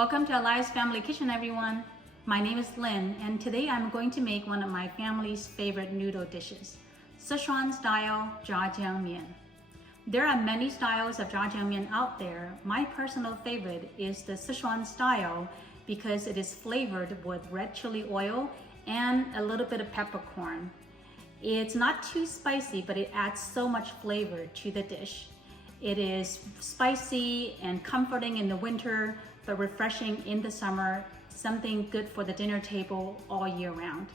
Welcome to Eli's Family Kitchen, everyone. My name is Lynn, and today I'm going to make one of my family's favorite noodle dishes, Sichuan style ZhaJiangMian. There are many styles of ZhaJiangMian out there. My personal favorite is the Sichuan style because it is flavored with red chili oil and a little bit of peppercorn. It's not too spicy, but it adds so much flavor to the dish. It is spicy and comforting in the winter, but refreshing in the summer, something good for the dinner table all year round.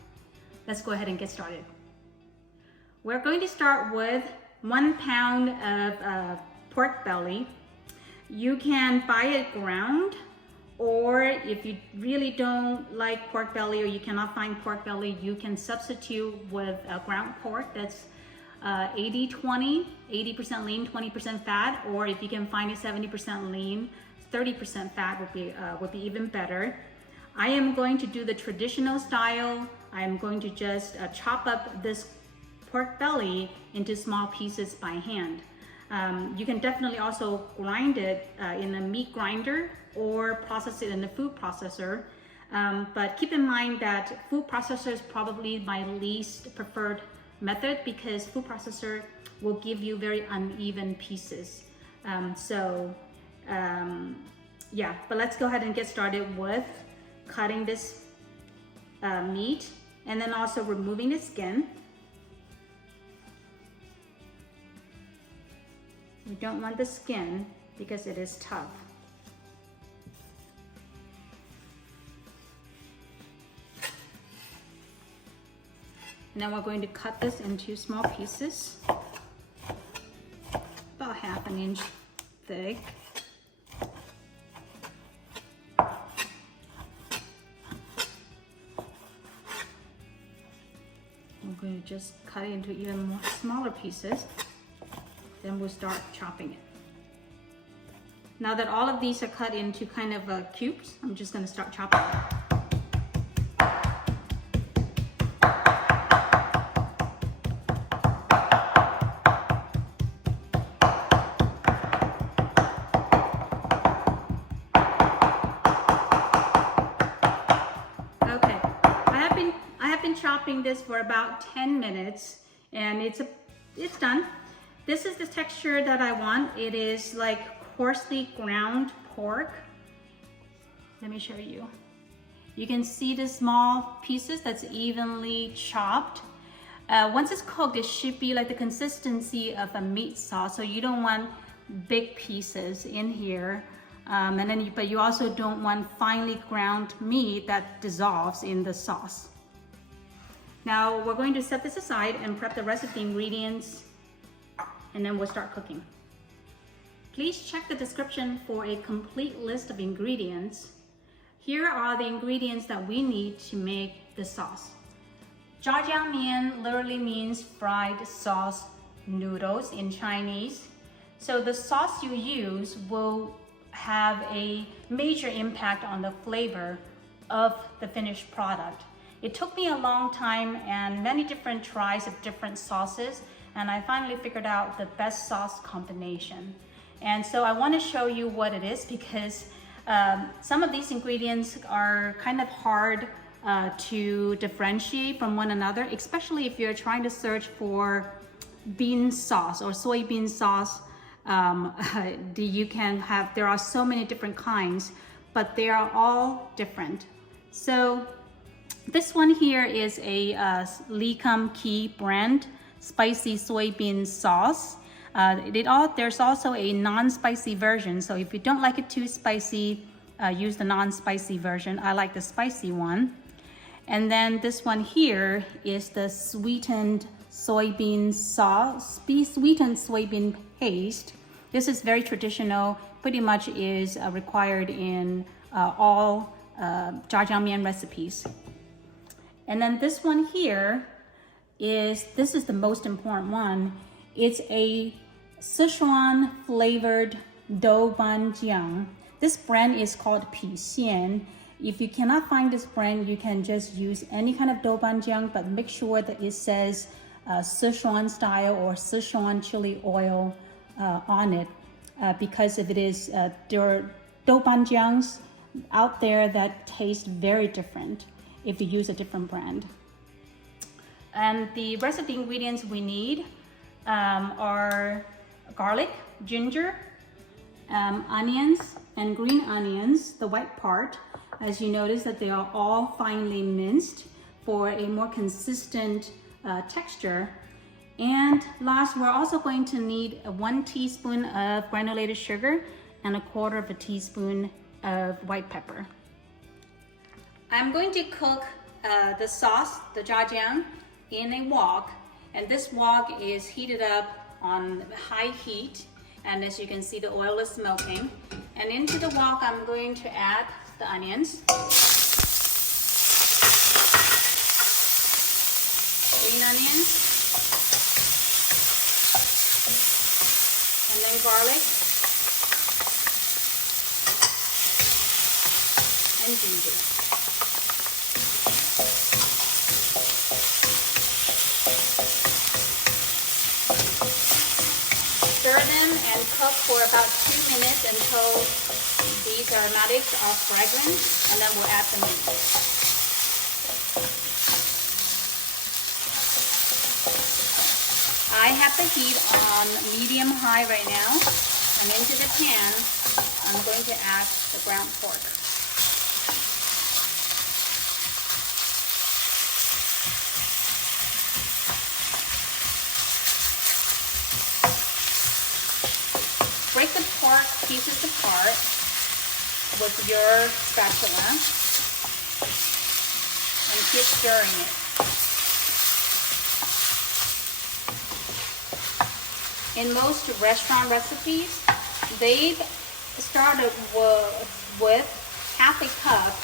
Let's go ahead and get started. We're going to start with 1 pound of pork belly. You can buy it ground, or if you really don't like pork belly or you cannot find pork belly, you can substitute with ground pork that's 80-20, 80% lean, 20% fat, or if you can find it 70% lean, 30% fat would be even better. I am going to do the traditional style. I am going to just chop up this pork belly into small pieces by hand. You can definitely also grind it in a meat grinder or process it in a food processor. But keep in mind that food processor is probably my least preferred method because food processor will give you very uneven pieces. Yeah, but let's go ahead and get started with cutting this meat and then also removing the skin. You don't want the skin because it is tough. Now we're going to cut this into small pieces, about 1/2 inch thick. We're going to just cut it into even more smaller pieces. Then we'll start chopping it. Now that all of these are cut into kind of cubes, I'm just going to start chopping it. Chopping this for about 10 minutes and it's done. This is the texture that I want. It is like coarsely ground pork. Let me show you. You can see the small pieces that's evenly chopped. Once it's cooked, it should be like the consistency of a meat sauce. So you don't want big pieces in here. But you also don't want finely ground meat that dissolves in the sauce. Now we're going to set this aside and prep the rest of the ingredients, and then we'll start cooking. Please check the description for a complete list of ingredients. Here are the ingredients that we need to make the sauce. ZhaJiangMian literally means fried sauce noodles in Chinese. So the sauce you use will have a major impact on the flavor of the finished product. It took me a long time and many different tries of different sauces, and I finally figured out the best sauce combination. And so I want to show you what it is because some of these ingredients are kind of hard to differentiate from one another, especially if you're trying to search for bean sauce or soybean sauce. There are so many different kinds, but they are all different. So this one here is a Lee Kum Kee brand spicy soybean sauce. There's also a non-spicy version, so if you don't like it too spicy, use the non-spicy version. I like the spicy one. And then this one here is the sweetened soybean sauce, sweetened soybean paste. This is very traditional, pretty much is required in all ZhaJiangMian recipes. And then this one here is the most important one. It's a Sichuan flavored ZhaJiang. This brand is called Xian. If you cannot find this brand, you can just use any kind of ZhaJiang, but make sure that it says Sichuan style or Sichuan chili oil on it, because if it is, there are ZhaJiangs out there that taste very different if you use a different brand. And the rest of the ingredients we need are garlic, ginger, onions, and green onions, the white part. As you notice that they are all finely minced for a more consistent texture. And last, we're also going to need 1 teaspoon of granulated sugar and 1/4 teaspoon of white pepper. I'm going to cook the sauce, the ZhaJiang, in a wok, and this wok is heated up on high heat, and as you can see, the oil is smoking. And into the wok, I'm going to add the onions, green onions, and then garlic and ginger. Stir them and cook for about 2 minutes until these aromatics are fragrant, and then we'll add the meat. I have the heat on medium-high right now, and into the pan, I'm going to add the ground pork. Break the pork pieces apart with your spatula and keep stirring it. In most restaurant recipes, they've started with half a cup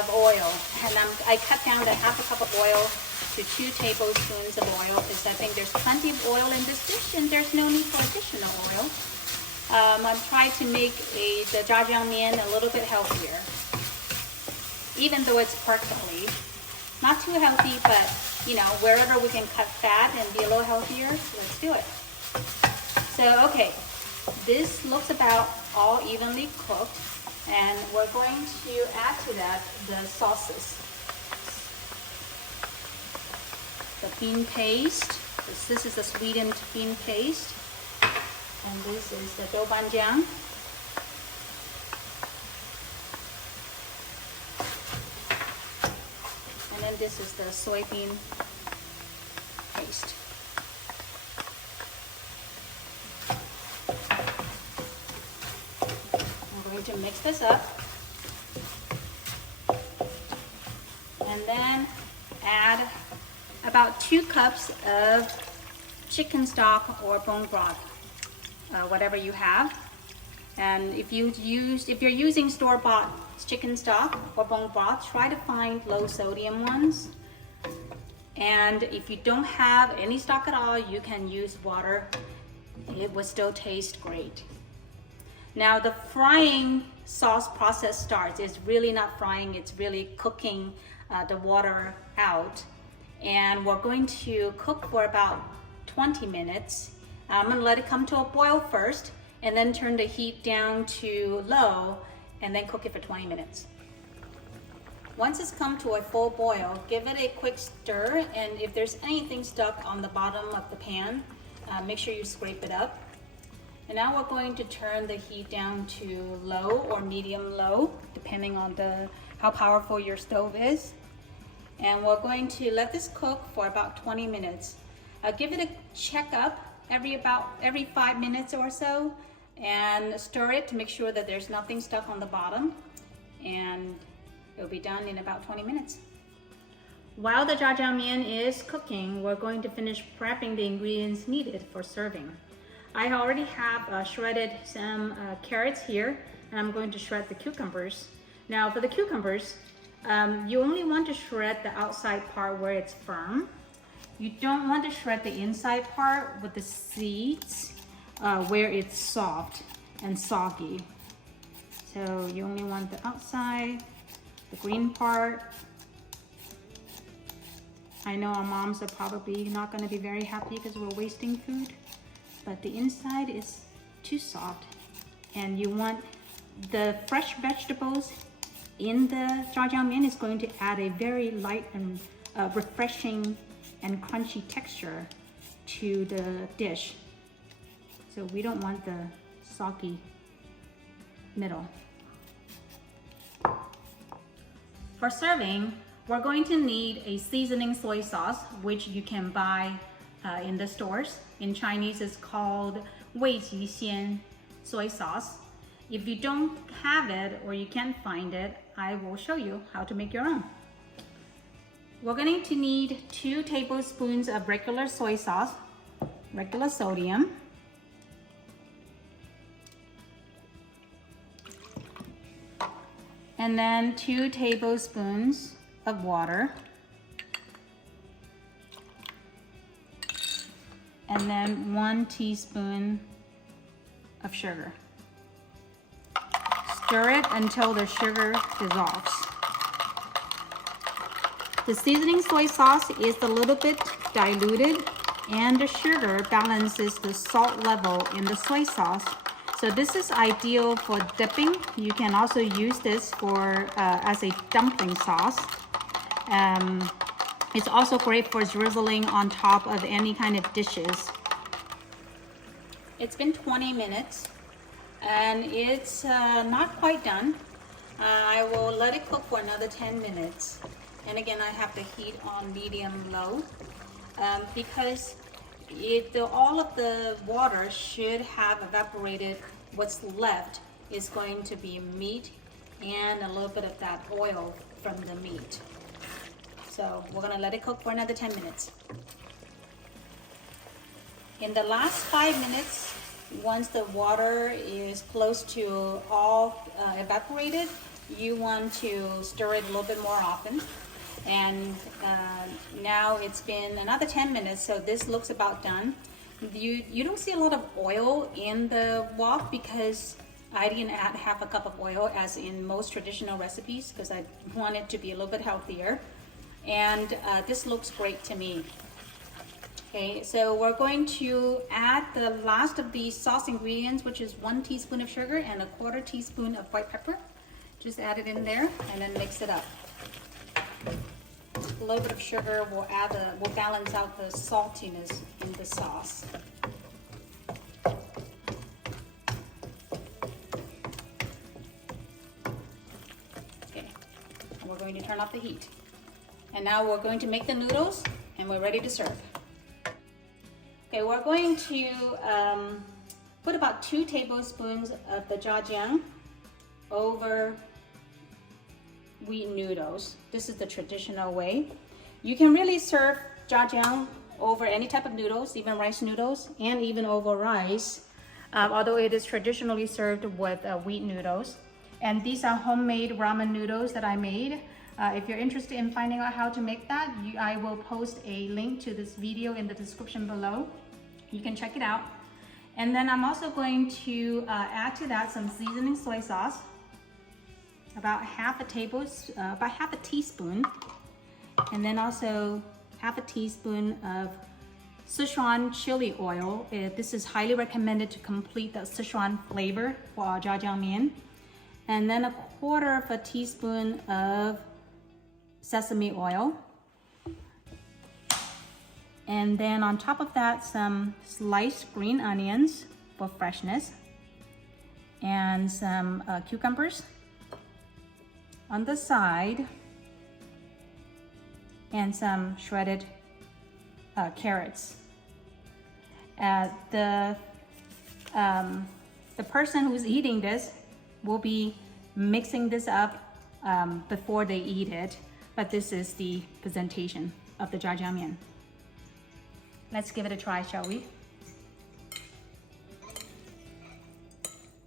of oil, and I cut down to half a cup of oil to 2 tablespoons of oil because I think there's plenty of oil in this dish and there's no need for additional oil. I'm trying to make the ZhaJiangMian a little bit healthier, even though it's pork belly. Not too healthy, but you know, wherever we can cut fat and be a little healthier, let's do it. So, okay, this looks about all evenly cooked, and we're going to add to that the sauces. The bean paste, this is the sweetened bean paste. And this is the ZhaJiang. And then this is the soybean paste. I'm going to mix this up. And then add about 2 cups of chicken stock or bone broth. Whatever you have, and if you're using store-bought chicken stock or bone broth, try to find low sodium ones. And if you don't have any stock at all, you can use water. It will still taste great. Now the frying sauce process starts. It's really not frying, it's really cooking the water out, and we're going to cook for about 20 minutes. I'm going to let it come to a boil first, and then turn the heat down to low, and then cook it for 20 minutes. Once it's come to a full boil, give it a quick stir, and if there's anything stuck on the bottom of the pan, make sure you scrape it up. And now we're going to turn the heat down to low or medium low, depending on how powerful your stove is. And we're going to let this cook for about 20 minutes. Give it a check up every 5 minutes or so, and stir it to make sure that there's nothing stuck on the bottom, and it'll be done in about 20 minutes. While the ZhaJiangMian is cooking, we're going to finish prepping the ingredients needed for serving. I already have shredded some carrots here, and I'm going to shred the cucumbers. Now for the cucumbers, you only want to shred the outside part where it's firm. You don't want to shred the inside part with the seeds where it's soft and soggy. So you only want the outside, the green part. I know our moms are probably not going to be very happy because we're wasting food, but the inside is too soft, and you want the fresh vegetables in the ZhaJiangMian is going to add a very light and refreshing and crunchy texture to the dish. So we don't want the soggy middle. For serving, we're going to need a seasoning soy sauce, which you can buy in the stores. In Chinese, it's called 味极鲜 soy sauce. If you don't have it or you can't find it, I will show you how to make your own. We're going to need 2 tablespoons of regular soy sauce, regular sodium. And then 2 tablespoons of water. And then 1 teaspoon of sugar. Stir it until the sugar dissolves. The seasoning soy sauce is a little bit diluted, and the sugar balances the salt level in the soy sauce. So this is ideal for dipping. You can also use this for as a dumpling sauce. It's also great for drizzling on top of any kind of dishes. It's been 20 minutes and it's not quite done. I will let it cook for another 10 minutes. And again, I have the heat on medium-low because all of the water should have evaporated. What's left is going to be meat and a little bit of that oil from the meat. So we're gonna let it cook for another 10 minutes. In the last 5 minutes, once the water is close to all evaporated, you want to stir it a little bit more often. And now it's been another 10 minutes, so this looks about done. You don't see a lot of oil in the wok because I didn't add half a cup of oil as in most traditional recipes because I want it to be a little bit healthier. And this looks great to me. Okay, so we're going to add the last of the sauce ingredients, which is 1 teaspoon of sugar and 1/4 teaspoon of white pepper. Just add it in there and then mix it up. A little bit of sugar will balance out the saltiness in the sauce. Okay, we're going to turn off the heat. And now we're going to make the noodles and we're ready to serve. Okay, we're going to put about 2 tablespoons of the ZhaJiang over wheat noodles. This is the traditional way. You can really serve ZhaJiang over any type of noodles, even rice noodles, and even over rice, although it is traditionally served with wheat noodles. And these are homemade ramen noodles that I made. If you're interested in finding out how to make that, I will post a link to this video in the description below. You can check it out. And then I'm also going to add to that some seasoning soy sauce, about half a teaspoon, and then also half a teaspoon of Sichuan chili oil. This is highly recommended to complete the Sichuan flavor for our ZhaJiangMian. And then 1/4 teaspoon of sesame oil. And then on top of that, some sliced green onions for freshness, and some cucumbers on the side, and some shredded carrots. The person who's eating this will be mixing this up before they eat it, but this is the presentation of the ZhaJiangMian. Let's give it a try, shall we?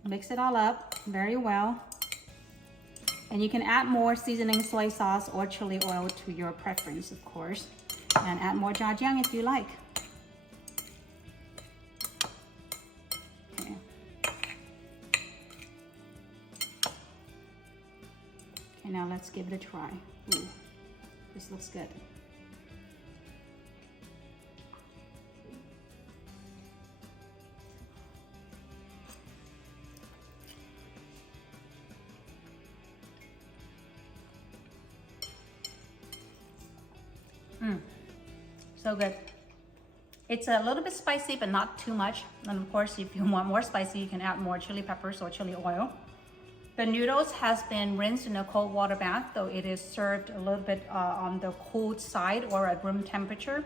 Mix it all up very well. And you can add more seasoning soy sauce or chili oil to your preference, of course. And add more ZhaJiang if you like. Okay. Okay, now let's give it a try. Ooh, this looks good. So good. It's a little bit spicy, but not too much. And of course, if you want more spicy, you can add more chili peppers or chili oil. The noodles has been rinsed in a cold water bath, though it is served a little bit on the cold side or at room temperature.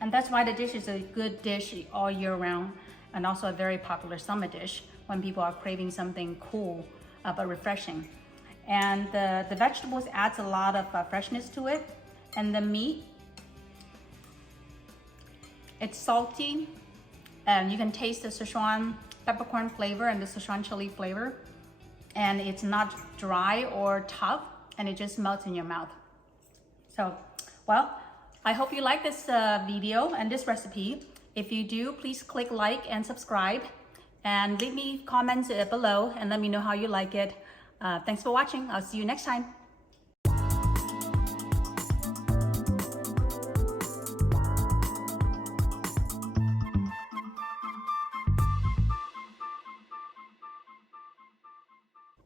And that's why the dish is a good dish all year round, and also a very popular summer dish when people are craving something cool but refreshing. And the vegetables adds a lot of freshness to it. And the meat, it's salty, and you can taste the Sichuan peppercorn flavor and the Sichuan chili flavor. And it's not dry or tough, and it just melts in your mouth. So, well, I hope you like this video and this recipe. If you do, please click like and subscribe, and leave me comments below and let me know how you like it. Thanks for watching. I'll see you next time.